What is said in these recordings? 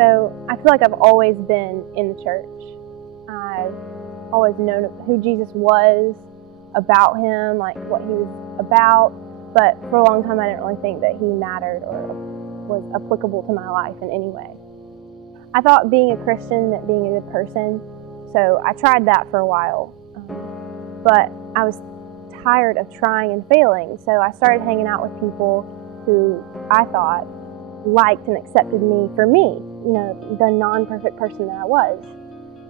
So I feel like I've always been in the church. I've always known who Jesus was, about him, like what he was about, but for a long time I didn't really think that he mattered or was applicable to my life in any way. I thought being a Christian meant being a good person, so I tried that for a while, but I was tired of trying and failing, so I started hanging out with people who I thought liked and accepted me for me, you know, the non-perfect person that I was.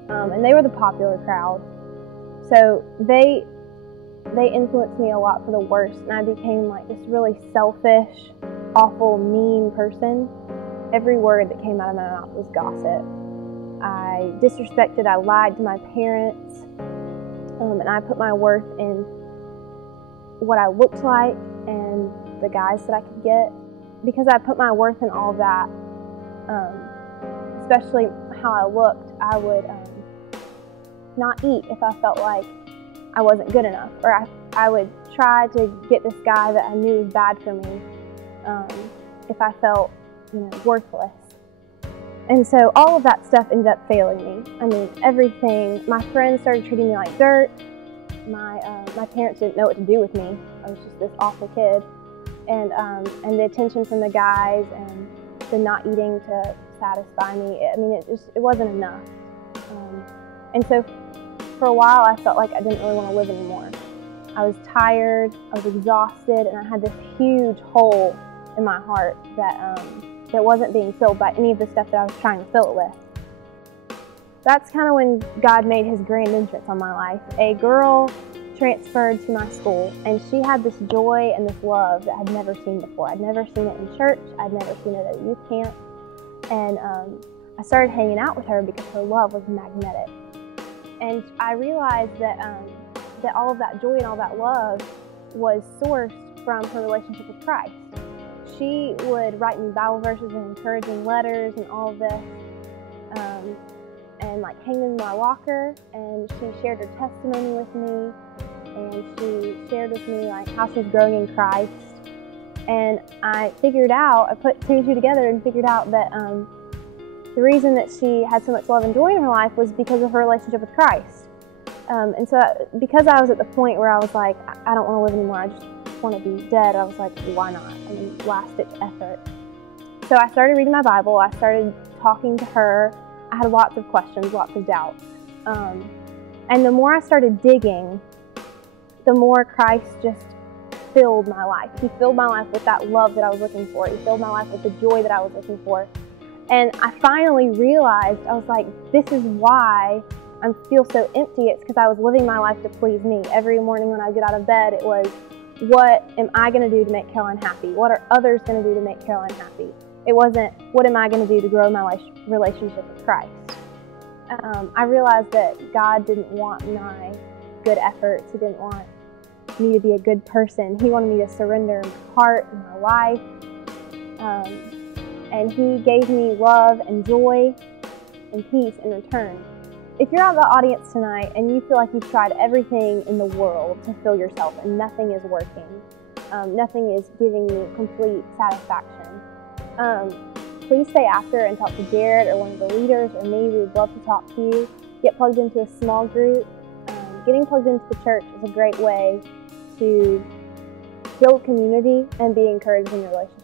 And they were the popular crowd. So they influenced me a lot for the worst, and I became like this really selfish, awful, mean person. Every word that came out of my mouth was gossip. I disrespected, I lied to my parents, and I put my worth in what I looked like and the guys that I could get. Because I put my worth in all of that, especially how I looked, I would not eat if I felt like I wasn't good enough, or I would try to get this guy that I knew was bad for me if I felt, you know, worthless. And so all of that stuff ended up failing me. I mean, everything. My friends started treating me like dirt. My parents didn't know what to do with me. I was just this awful kid. And the attention from the guys and the not eating to satisfy me, I mean, it wasn't enough. And so for a while I felt like I didn't really want to live anymore. I was tired, I was exhausted, and I had this huge hole in my heart that wasn't being filled by any of the stuff that I was trying to fill it with. That's kind of when God made his grand entrance on my life. A girl transferred to my school, and she had this joy and this love that I'd never seen before. I'd never seen it in church. I'd never seen it at a youth camp. And I started hanging out with her because her love was magnetic. And I realized that that all of that joy and all that love was sourced from her relationship with Christ. She would write me Bible verses and encouraging letters and all of this, and like hang them in my locker, and she shared her testimony with me, and she shared with me like how she's growing in Christ. And I figured out, I put two and two together and figured out that the reason that she had so much love and joy in her life was because of her relationship with Christ. And so because I was at the point where I was like, I don't want to live anymore, I just want to be dead, I was like, why not? I mean, last-ditch effort. So I started reading my Bible, I started talking to her. I had lots of questions, lots of doubts. And the more I started digging, the more Christ just filled my life. He filled my life with that love that I was looking for. He filled my life with the joy that I was looking for. And I finally realized, I was like, this is why I feel so empty. It's because I was living my life to please me. Every morning when I get out of bed, it was, what am I going to do to make Caroline happy? What are others going to do to make Caroline happy? It wasn't, what am I going to do to grow my relationship with Christ? I realized that God didn't want my good efforts. He didn't want me to be a good person. He wanted me to surrender my heart and my life. And he gave me love and joy and peace in return. If you're out in the audience tonight and you feel like you've tried everything in the world to fill yourself and nothing is working, nothing is giving you complete satisfaction, please stay after and talk to Jared or one of the leaders or me. We would love to talk to you. Get plugged into a small group. Getting plugged into the church is a great way to build community and be encouraged in your relationship.